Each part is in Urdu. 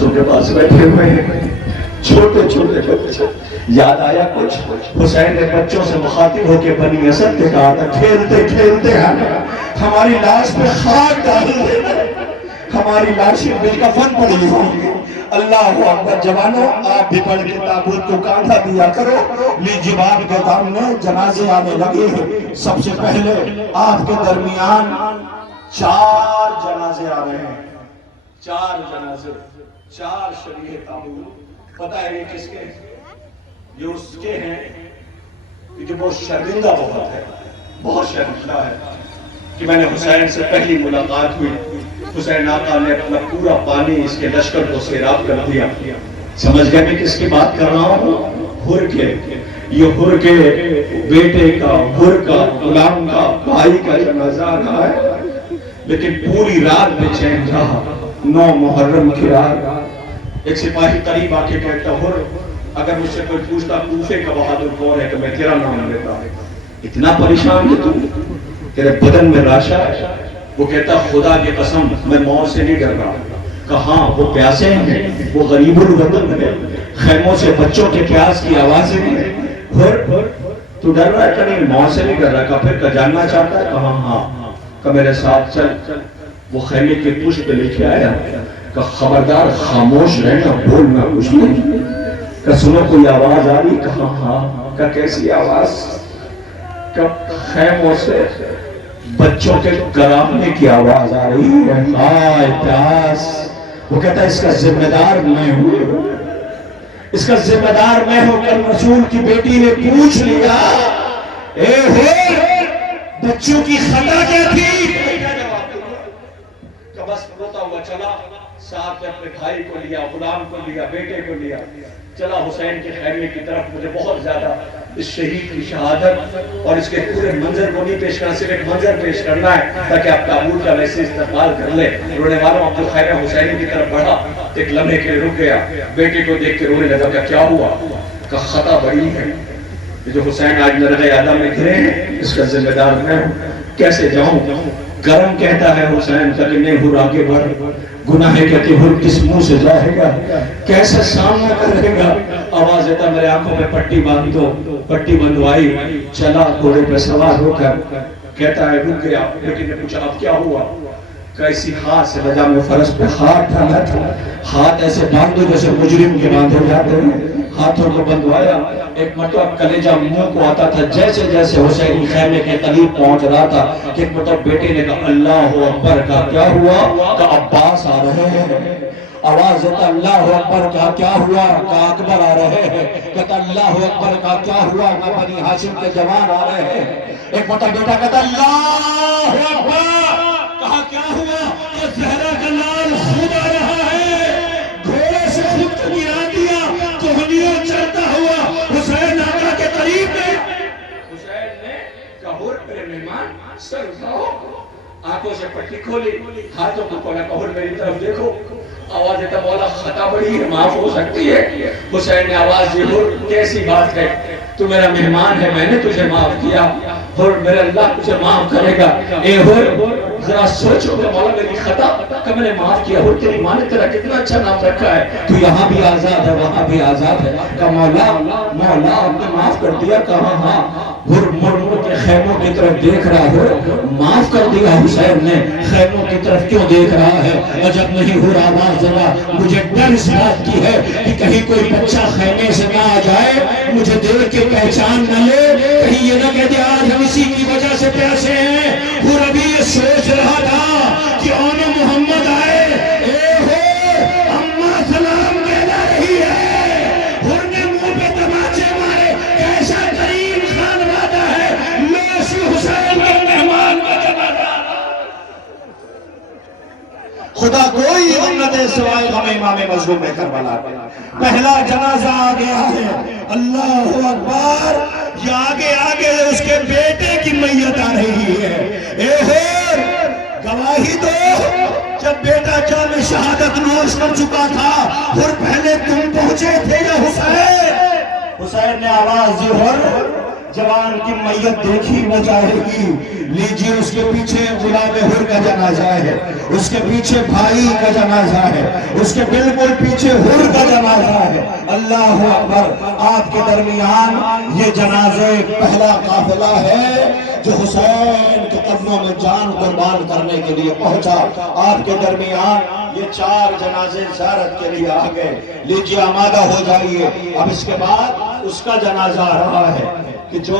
جنازوں کے پاس بیٹھے ہوئے ہیں، چھوٹے چھوٹے بچے. یاد آیا کچھ؟ حسین نے بچوں سے مخاطب ہو کے بنی اسد کے کہا تھا کھیلتے کھیلتے ہماری لاش پہ خاک ڈال دینا، ہماری لاشیں بے کفن پڑی ہوئی ہیں. اللہ اکبر. جوانوں آپ بھی پڑھ کے تابوت کو کاندھا دیا کرو. جباب کے سامنے جنازے آنے لگے ہیں. سب سے پہلے آپ کے درمیان 4 جنازے آ رہے ہیں. 4 جنازے، 4 شریح تابوت. پتہ ہے یہ کس کے ہیں؟ یہ اس کے ہیں کہ بہت شرمندہ بہت ہے، بہت شرمندہ ہے کہ میں نے حسین سے پہلی ملاقات ہوئی، حسین آقا نے اپنا پورا پانی اس کے لشکر کو سیراب کر دیا. سمجھ گئے میں کس کی بات کر رہا ہوں؟ حر کے. یہ حر کے بیٹے کا، حر کا، غلام کا، بھائی کا جنازہ رہا ہے. لیکن پوری رات بے چین رہا. 9 محرم کی رات ایک سپاہی قریب آ کے کہتا حر اگر مجھ سے کوئی پوچھتا کوفے کا بہادر کون ہے تو میں تیرا نام لیتا. اتنا پریشان کہ تو تیرے بدن میں راشا ہے. وہ کہتا خدا کی قسم میں موت سے نہیں ڈر رہا. کہاں وہ پیاسے ہیں، وہ غریب الوطن ہے، خیموں سے بچوں کے پیاس کی آوازیں ہیں. تو ڈر رہا ہے کہ نہیں؟ موت سے نہیں ڈر رہا. کہا پھر کا جاننا چاہتا ہے؟ کہا ہاں. کہ میرے ساتھ چل. وہ خیمے کے پشت پہ لکھ کے آیا کہ خبردار خاموش رہنا، بولنا کچھ نہیں. کہ سنو کوئی آواز آ رہی؟ کہا ہاں. کہ کیسی آواز؟ کہ خیموں سے بچوں کے گرانے کی آواز آ رہی ہے. ہائے پیاس. وہ کہتا ہے اس کا ذمہ دار میں ہوں، اس کا ذمہ دار میں ہوں. کہ رسول کی بیٹی نے پوچھ لیا اے ہو بچوں کی خطا کیا تھی؟ کہ بس روتا ہوا چلا، ساتھ میں اپنے بھائی کو لیا، غلام کو لیا، بیٹے کو لیا، چلا حسین کے خیمے کی طرف. مجھے بہت زیادہ اس شہید کی شہادت اور اس کے پورے منظر کو نہیں پیش کرنا، صرف ایک منظر پیش کرنا ہے تاکہ آپ تابوت کا ویسے استقبال کر لیں. رونے والوں عبد الخیر حسینی کی طرف بڑھا، ایک لمحے کے لیے رک گیا، بیٹے کو دیکھ کے رونے لگا. کہ کیا ہوا؟ کہ خطا بڑی ہے. یہ جو حسین آج نرغ آدم میں گرے ہیں اس کا ذمہ دار میں ہوں. کیسے جاؤں؟ گرم کہتا ہے حسین کہ نہیں ہر آگے بڑھ. گناہ کہتے ہر کس منہ سے جائے گا، کیسے سامنا کرے گا؟ آواز دیتا میرے آنکھوں میں پٹی باندھ دو. پٹی بندوائی، چلا گھوڑے پہ سوار ہو کر. کہتا ہے رک گیا. لیکن نے پوچھا اب کیا ہوا؟ کیسی ہاتھ سے لجا میں فرش پہ ہاتھ ڈالا تھا. ہاتھ ایسے باندھو جیسے مجرم کے باندھے جاتے ہیں. ہاتھوں کو بندوایا. ایک مرتبہ کلیجہ منہ کو آتا تھا. جیسے جیسے حسین خیمے کے قریب پہنچ رہا تھا کہ ایک مرتبہ بیٹے نے کہا اللہ اکبر. کا کیا ہوا؟ کہ عباس آ رہے ہیں. آواز دیتا اللہ اکبر. کیا ہوا؟ کہ اکبر آ رہے ہیں. کہتا اللہ اکبر. کیا ہوا؟ کہ بنی ہاشم کے جوان آ رہے ہیں. ایک مرتبہ بیٹا کہتا اللہ اکبر. کہا کیا ہوا؟ کہ زہرا کا لال خود آ رہا ہے. گھوڑے سے خود کو گرا دیا، کوہنیوں چلتا ہوا حسین آقا کے قریب میں. حسین نے کہا میرے مہمان سر اٹھاؤ. آنکھوں سے پٹی کھولی، ہاتھوں کو پکڑا. کہا میری طرف دیکھو. آواز دیتا مولا خطا بڑی ہے، معاف ہو سکتی ہے. حسین نے آواز دی کیسی بات ہے؟ تو میرا مہمان ہے، میں نے تجھے معاف کیا اور میرا اللہ تجھے معاف کرے گا. اے ذرا سوچو کہ مولا میری خطا کہ میں نے معاف کیا. اور تیری ماں نے تیرا کتنا اچھا نام رکھا ہے، تو یہاں بھی آزاد ہے وہاں بھی آزاد ہے. کہ مولا آپ نے معاف کر دیا. کہا ہاں. مر کے خیموں کی طرف دیکھ رہا ہو. معاف کر دیا حسین نے. خیموں کی طرف کیوں دیکھ رہا ہے؟ عجب نہیں ہو رہا. آواز ذرا مجھے ڈر اس بات کی ہے کہ کہیں کوئی بچہ خیمے سے نہ آ جائے، مجھے دیکھ کے پہچان نہ لے، کہیں یہ نہ کہتے آج ہم اسی کی وجہ سے پیاسے ہیں. وہ ابھی یہ سوچ رہا تھا کہ آن محمد آئے. اے ہو اماں سلام کہنا رہی ہے. ہر نے منہ پہ تماچے مارے. کیسا کریم خان وعدہ ہے. لاش حسین کے مہمان کا جنازہ. خدا کوئی امت سوائے غم امام مظلوم کربلا. پہلا جنازہ آ گیا ہے. اللہ اکبر. یہ آگے آگے اس کے بیٹے کی میت آ رہی ہے. اے ہو گواہی دو. جب بیٹا جام شہادت نوش کر چکا تھا اور پہلے تم پہنچے تھے یا حسین؟ حسین نے آواز دی. جوان کی میت دیکھی نہ جائے گی. لیجیے اس کے پیچھے غلام حر کا جنازہ ہے, اس کے پیچھے بھائی کا جنازہ ہے, اس کے بالکل پیچھے حر کا جنازہ ہے. اللہ اکبر. آپ کے درمیان یہ جنازے پہلا قافلہ ہے جو حسین کے قدموں میں جان قربان کرنے کے لیے پہنچا. آپ کے درمیان یہ 4 جنازے زیارت کے لیے آ گئے. لیجیے آمادہ ہو جائیے. اب اس کے بعد اس کا جنازہ آ رہا ہے کہ جو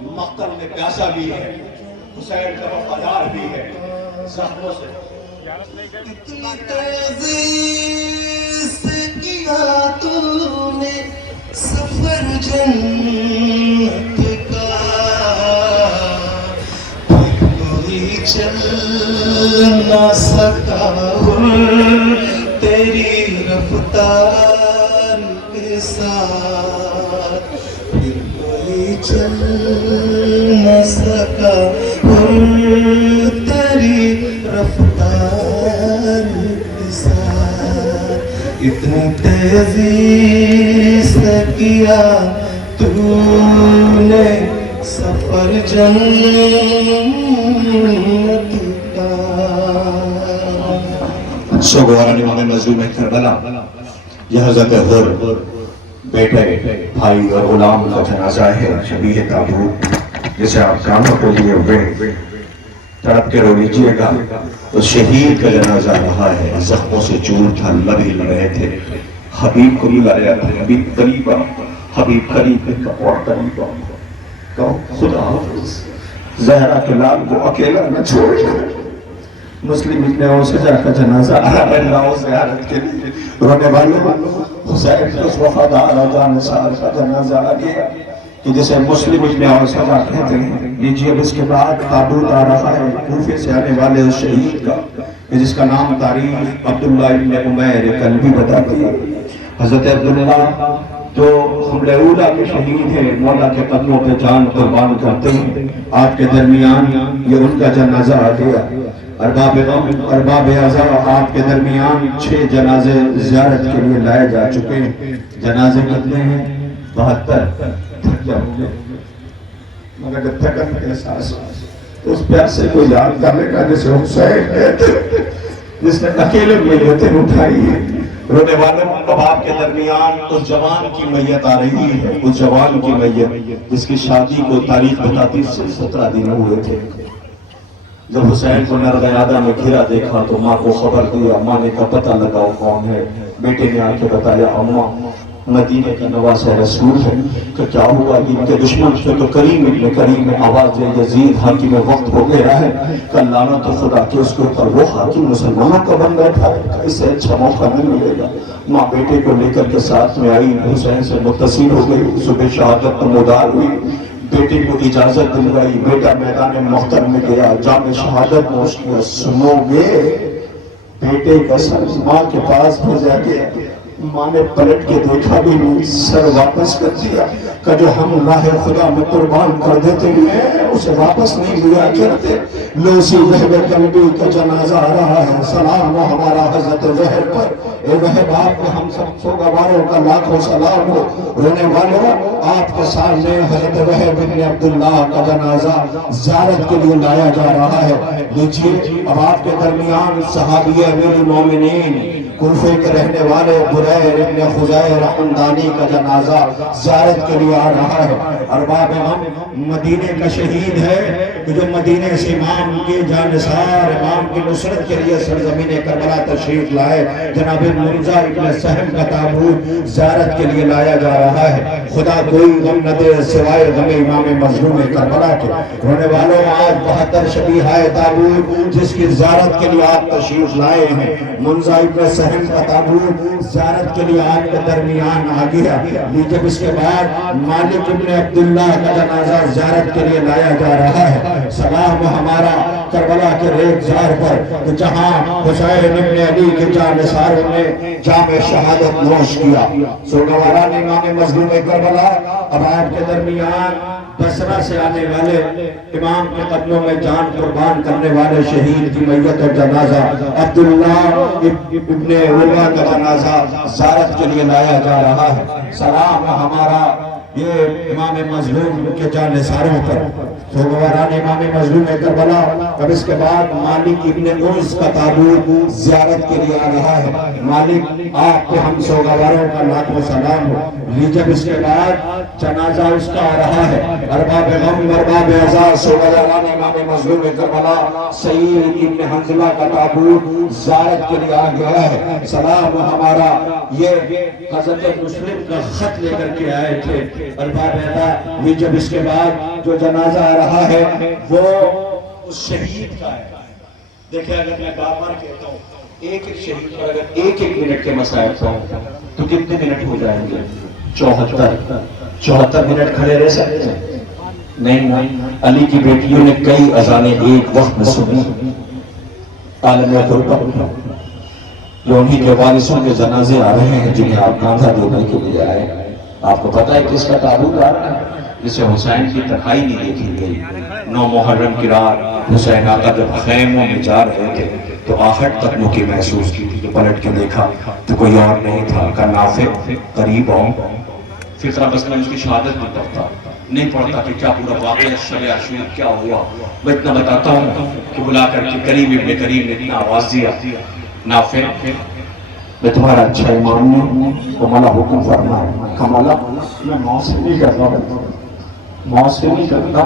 مقتل میں پیاسا بھی ہے, حسین کا وفادار بھی ہے. زخموں سے اتنی تیزی سے کیا تو نے سفر جنت کا, پھر کوئی چل نہ سکا تیری رفتار کے ساتھ, پھر کوئی چل نہ سکا تیری رفتار کے ساتھ. اتنی تیزی سے کیا تو نے سفر جنت کا. سوگوارا امام مظلوم کربلا یہ حضرت حر بیٹے بھائی اور غلام کا جنازہ ہے. شبیہ تابوت جسے آپ کاموں کو لیے ہوئے تڑپ کے رو لیجئے گا. تو شہید کا جنازہ رہا ہے. زخموں سے چور تھا, لب ہل رہے تھے. حبیب کو بھی لایا تھا. حبیب قریب, حبیب قریب اور قریب. خدا حافظ. زہرا کے لال کو اکیلا نہ چھوڑنا. مسلم ابن اوسجا کا جنازہ اللہ زیارت کے لیے رونے والوں. حسین کے اس وفادار جانثار کا جنازہ آ گیا کہ جسے مسلم ابن اوسجا کہتے ہیں. لیجیے اب اس کے بعد تابوت آ رہا ہے کوفے سے آنے والے اس شہید کا جس کا نام تاریخ عبداللہ ابن عمیر کلبی بتاتی ہے. حضرت عبداللہ جو حملہ اولا کے شہید ہیں, مولا کے قدموں پہ جان قربان کرتے ہیں. آپ کے درمیان یہ ان کا جنازہ آ گیا. ارباب غم, ارباب عزا, آپ کے درمیان 6 جنازے زیارت کے لیے لائے جا چکے ہیں. جنازے کتنے ہیں؟ 72. تھک جاؤ گے مگر جب تھکن کے احساس تو اس پیاسے کو یاد کر لے گا جسے حسین کہتے, جس نے اکیلے میتیں اٹھائی ہے. رونے والوں, اب آپ کے درمیان اس جوان کی میت آ رہی ہے. اس جوان کی میت جس کی شادی کو تاریخ بتاتی سے 17 دن ہوئے تھے. جب حسین کو نرغیادہ میں گھرا دیکھا تو ماں کو خبر دیا. ماں نے کہا پتہ لگاؤ کون ہے. بیٹے نے آ کے بتایا اماں مدینے کا نواز رسول ہے. کہ کیا ہوا؟ ان کے دشمن سے تو کریم ابن کریم میں آواز دے یزید حاکم وقت ہو گیا ہے. کہ لعنت خدا کے اس کے اوپر وہ حاکم مسلمانوں کا بن بیٹھا ہے. اس سے اچھا موقع نہیں ملے گا. ماں بیٹے کو لے کر کے ساتھ میں آئی. حسین سے متصل ہو گئی. صبح شہادت نمودار ہوئی. بیٹے کو اجازت دلوائی. بیٹا میدان محشر میں گیا. جام شہادت نوش کیا. سنو گے بیٹے کا سر ماں کے پاس بھیجا گیا. ماں نے پلٹ کے دیکھا بھی نہیں, سر واپس کر دیا. کہ جو ہم راہ خدا میں قربان کر دیتے ہیں اسے واپس نہیں لیا کرتے. لو اسی وہب قلبی کا جنازہ آ رہا ہے. سلام ہو ہمارا حضرت وہب پر. اے وہب آپ کو ہم سب سوگواروں کا لاکھوں سلام ہو. رونے والوں, آپ کے سامنے حضرت وہب بن عبداللہ کا جنازہ زیارت کے لیے لایا جا رہا ہے. لیجیے اب آپ کے درمیان صحابی امیر المومنین کوفے کے رہنے والے بریر ابن خزیر حمدانی کا جنازہ زیارت کے لیے آ رہا ہے. ارباب غم, مدینے کا شہید ہے کہ جو مدینے سے امام کے جانثار, امام کی نصرت کے لیے سرزمین کربلا تشریف لائے. جناب مرزا ابن سہم کا تابوت زیارت کے لیے لایا جا رہا ہے. خدا کوئی غم نہ دے سوائے غم امام مظلوم کربلا کے. رونے والوں, آج 72 شبیہ تابوت جس کی زیارت کے لیے آپ تشریف لائے ہیں. مرزا ابن سہم کا تابوت زیارت کے لیے آپ کے درمیان آ گیا. لیجیے اس کے بعد مالک ابن عبداللہ کا جنازہ زیارت کے لیے لایا جا رہا ہے. سلام ہمارا کربلا کے ریگزار پر جہاں حسین ابن علی کے جانثاروں نے جام شہادت نوش کیا. سوگواران امام مظلوم کربلا, اب آپ کے درمیان بصرہ سے آنے والے امام کے قدموں میں جان قربان کرنے والے شہید کی میت اور جنازہ عبداللہ ابن عمر کا جنازہ زیارت کے لیے لایا جا رہا ہے. سلام ہمارا یہ امام مظلوم کے جانثاروں پر سوگواران امام مظلوم کربلا. اب اس کے بعد مالک ابن انس کا تابوت زیارت کے لیے آ رہا ہے. مالک آپ کو ہم سوگواروں کا لاکھوں سلام ہو. جب اس کے بعد جنازہ اس کا آ رہا ہے, ارباب غم ارباب عزا سوگواران امام مظلوم کربلا سعید ابن حنظلہ کا تابوت زیارت کے لیے آ گیا ہے. سلام ہمارا یہ حضرت مسلم کا خط لے کر کے آئے تھے ارباب عزا. یہ جب اس کے بعد جو جنازہ آ رہا ہے وہ اس شہید کا ہے. دیکھیں اگر میں بار بار کہتا ہوں ایک ایک شہید پر اگر ایک ایک منٹ کے مسائل پڑھوں تو کتنے منٹ ہو جائیں گے؟ 74 منٹ کھڑے رہ سکتے ہیں؟ نہیں. علی کی بیٹیوں نے کئی اذانیں ایک وقت میں سنی. عالم غربت جو انہی کے وارثوں کے جنازے آ رہے ہیں جنہیں آپ کاندھا دینے کے لیے آئے. آپ کو پتا ہے کس کا تابوت آ رہا ہے؟ جسے حسین کی تنہائی نہیں دیکھی گئی. 9 محرم کی رات حسین آقا جب خیموں میں جا رہے تھے تو آہٹ تک کی محسوس کی تھی. پلٹ کے دیکھا تو کوئی اور نہیں تھا کا نافع قریب آؤں. فطرہ بس میں اس کی شہادت نہیں پڑھتا, نہیں پڑھتا کہ کیا پورا واقعہ شب عاشور کیا ہوا. میں اتنا بتاتا ہوں کہ بلا کر کے قریب ابن کریم نے اتنا آواز دیا, نافع میں تمہارا اچھا امام ہوں, تو مولا حکم فرمائے. مولا میں موت سے نہیں کرتا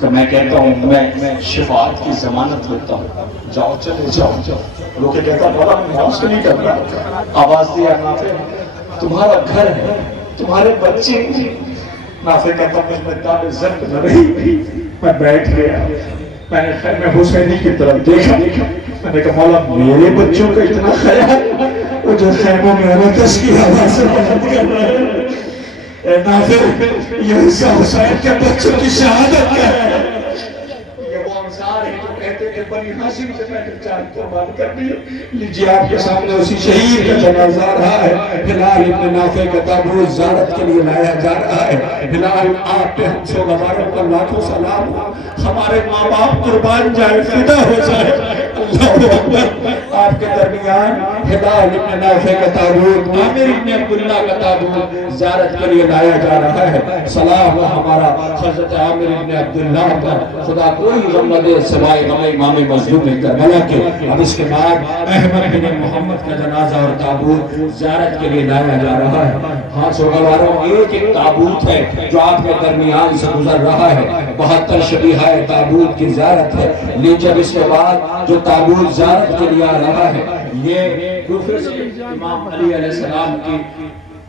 کہ میں کہتا ہوں میں شفاعت کی ضمانت لیتا ہوں, جاؤ چلے جاؤ. لوگ کہتا مولا میں موت سے نہیں کرتا. آواز دیا نافع تمہارا گھر ہے, تمہارے بچے. نافع کہتا مجھ میں دام زرد نہ رہی. میں بیٹھ گیا, میں نے خیمہ حسینی کی طرف دیکھا. میں نے کہا مولا میرے بچوں کا اتنا خیال, وہ جو خیموں میں رتش کی آواز سے مدد کر رہے ہیں. اے نافع یہ حصہ حسین کے بچوں کی شہادت کا ہے. یہ وہ انصار ہیں جو کہتے کہ بنی ہاشم سے میں نے جان قربان کر دی. لیجیے آپ کے سامنے اسی شہید کا جنازہ آ رہا ہے. ہلال ابن نافع کا تابوت زیارت کے لیے لایا جا رہا ہے. ہلال آپ پہ ہم سوگواروں کا لاکھوں سلام ہو. ہمارے ماں باپ قربان جائے, فدا ہو جائے. اللہ اکبر. آپ کے درمیان ہلال ابن نافع کا تابوت, عامر ابن عبداللہ کا تابوت زیارت کے لیے لایا جا رہا ہے. سلام ہمارا حضرت عامر ابن عبداللہ پر. خدا کوئی غم نہ دے سوائے غم امام مظلوم کربلا کے. اب اس کے بعد احمد بن محمد کا جنازہ اور تابوت زیارت کے لیے لایا جا رہا ہے. ہاں سوگواروں ایک ایک تابوت ہے جو آپ کے درمیان سے گزر رہا ہے. 72 شبیہہ تابوت کی زیارت ہے. لیکن اب اس کے بعد جو تابوت زیارت کے لیے آ رہا ہے یہ کوفے سے امام علی علیہ السلام کی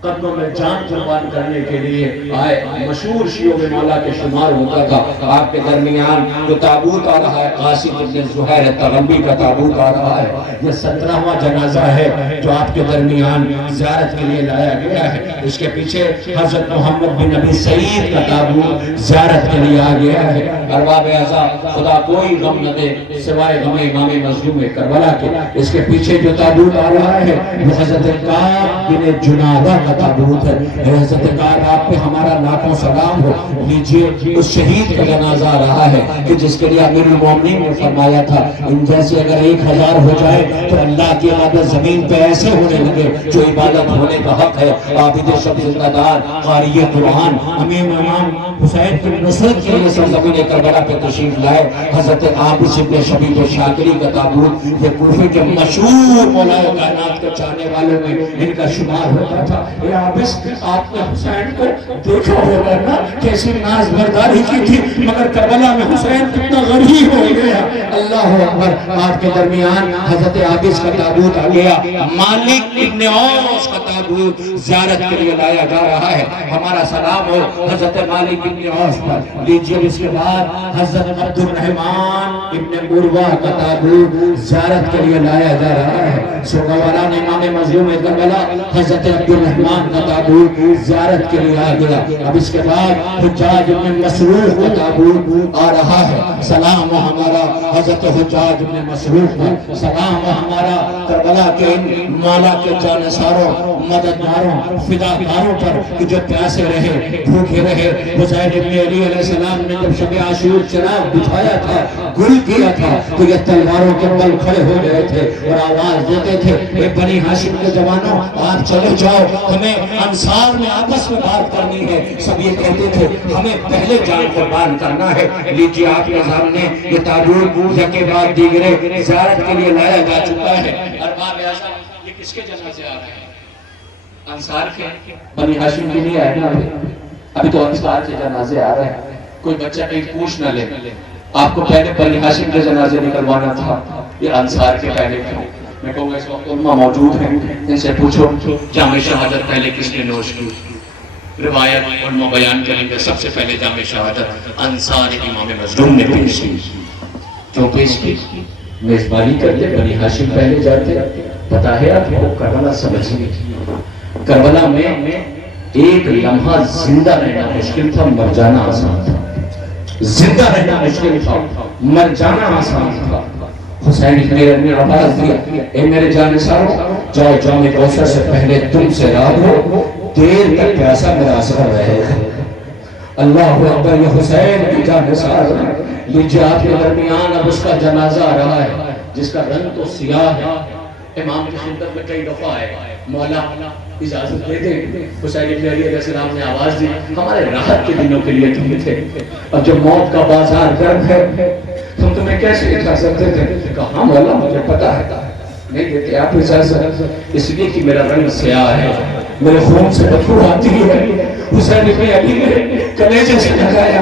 قدموں میں جان قربان کرنے کے لیے آئے. مشہور شیعوں میں مولا کے شمار ہوتا تھا. آپ کے درمیان جو تابوت آ رہا ہے قاسم بن زہیر تغلبی کا تابوت آ رہا ہے. یہ 17واں جنازہ ہے جو آپ کے درمیان زیارت کے لیے لایا گیا ہے. اس کے پیچھے حضرت محمد بن نبی سعید کا تابوت زیارت کے لیے آ گیا ہے. ارباب اعزا خدا کوئی غم نہ دے سوائے غم امام مظلوم کربلا کے. اس کے پیچھے جو تابوت آ رہا ہے وہ حضرت کعب بن جنادہ کا تابوت ہے. حضرت کعب آپ پہ ہمارا لاکھوں سلام ہو. لیجئے اس شہید کا جنازہ آ رہا ہے کہ جس کے لیے امیر المومنین نے فرمایا تھا ان جیسے اگر 1000 ہو جائے تو اللہ کی عبادت زمین پہ ایسے ہونے لگے جو عبادت ہونے کا حق ہے. عابد شب زندہ دار قاری قرآن امام حسین کی نصرت کے لیے سرزمین کربلا پہ تشریف لائے. حضرت عابد ابن شبیب شاکری کا تابوت یہ کوفے کے مشہور مولائے کائنات کے چاہنے والوں میں ان کا شمار ہوتا تھا. اے عابس آپ نے حسین کو دیکھا ہوگا نا کیسی ناز برداری کی تھی, مگر کربلا میں حسین کتنا غریب ہو گیا. اللہ اکبر. آپ کے درمیان حضرت عابس کا تابوت آ گیا. مالک ابن اوس کا تابوت زیارت کے لیے لایا جا رہا ہے. ہمارا سلام ہو حضرت مالک ابن اوس پر. لیجئے اس کے بعد حضرت عبد الرحمن ابن مروہ کا تابوت زیارت کے لیے لایا جا رہا ہے. سوگواران امام مظلوم کربلا حضرت عبد الرحمن کا تابوت زیارت کے لیے آ گیا. اب اس کے بعد حجاج بن مسروق کا تابوت آ رہا ہے. سلام ہمارا حضرت حجاج بن مسروق پر. سلام ہمارا کربلا کے مولا کے جانثاروں مددگاروں فداکاروں پر کہ جو پیاسے رہے بھوکے رہے. حسین ابن علی علیہ السلام نے جب شب عاشور چراغ بجھایا تھا گل کیا تھا تو یہ تلواروں کے بل کھڑے ہو گئے تھے اور آواز دیتے تھے اے بنی ہاشم کے جوانوں آپ چلے جاؤ ہمیں انصار میں آپس میں بات کرنی ہے، سب یہ کہتے تھے ہمیں پہلے جان قربان کرنا ہے۔ لیجیے آپ کے سامنے یہ تابوت یکے بعد دیگرے زیارت کے لیے لایا جا چکا ہے۔ ارباب اعظم، یہ کس کے جنازے آ رہے ہیں؟ انصار کے؟ بنی ہاشم کے نہیں آئے نا ابھی تو انصار کے جنازے آ رہے ہیں۔ کوئی بچہ کہیں پوچھ نہ لے آپ کو پہلے بنی ہاشم کے جنازے نکلوانا تھا، یہ انصار کے پہلے کیوں؟ میں کہوں گا اس وقت علماء موجود ہیں، ان سے پوچھو جامع شہادت پہلے کس نے نوش کی؟ روایت علماء بیان کریں گے سب سے پہلے جامع شہادت انصار امام مظلوم نے پیش کی۔ کیوں پیش کی؟ میزبانی کرتے، بنی ہاشم پہلے جاتے۔ پتا ہے آپ کو کربلا سمجھنے کی، کربلا میں ایک لمحہ زندہ رہنا مشکل تھا، مر جانا آسان تھا۔ زندہ رہنا مشکل تھا، مر جانا آسان تھا۔ حسین نے آواز دیا، اے میرے جانثارو، جاؤ جام کوثر سے پہلے تم سے راہ ہو، دیر تک پیاسا میرا اثر رہے گا۔ اللہ اکبر، یہ حسین کی جانثار ہے۔ لیجیے آپ کے درمیان اب اس کا جنازہ آ رہا ہے جس کا رنگ تو سیاہ ہے۔ امام کی خدمت میں کئی دفعہ آئے، مولا اجازت دے دیں۔ حسین ابن علی علیہ السلام نے آواز دی، ہمارے راحت کے دنوں کے لیے تم تھے، اب جب موت کا بازار گرم ہے تم تمہیں کیسے اجازت دیتے؟ کہا ہاں مولا مجھے پتا ہے نہیں دیتے آپ اجازت، اس لیے کہ میرا رنگ سیاہ ہے، میرے خون سے بدبو آتی ہے۔ حسین ابن علی نے کلیجے سے لگایا،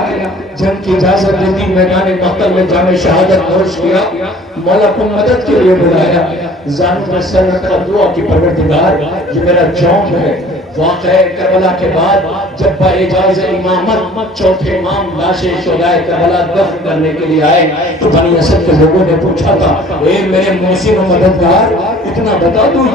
جنگ کی اجازت دیتی، میدان مقتل میں جامع شہادت نوش کیا، مولا کو مدد کے لیے بلایا۔ زانو میں سر رکھا، دعا کی پروردگار یہ میرا جوم ہے۔ واقعہ کربلا کے بعد جب باعجاز امامت چوتھے امام لاشِ شہدائے کربلا دفن کرنے کے لیے آئے تو بنی اسد کے لوگوں نے پوچھا تھا، اے میرے محسن و مددگار اتنا بتا دوں